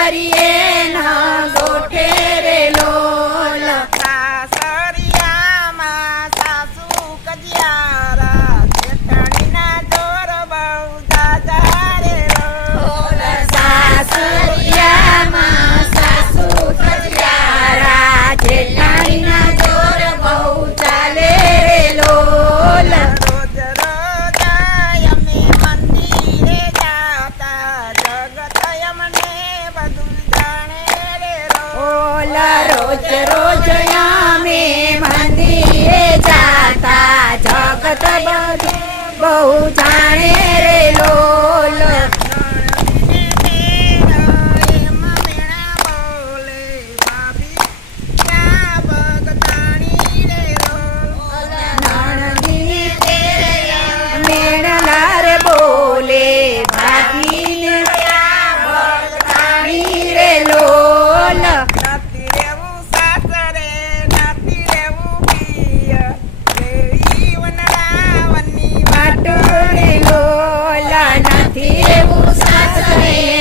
કરીએ ન ગોઠે રે લોલ સાસરિયામાં સાસુ કજિયારા જેઠાણીના જોર બહુ દાદા રે લોલ સાસરિયામાં સાસુ કજિયારા જેઠાણીના જોર બહુ ચાલે રે લોલ રોજ રોજ અમે મંદિરે જાતા જગત અમને બધું જાણે રે ઓલ રોજ રોજ અમે મંદિરે જાતા જગત બધું બહુ જાણે રે લોલ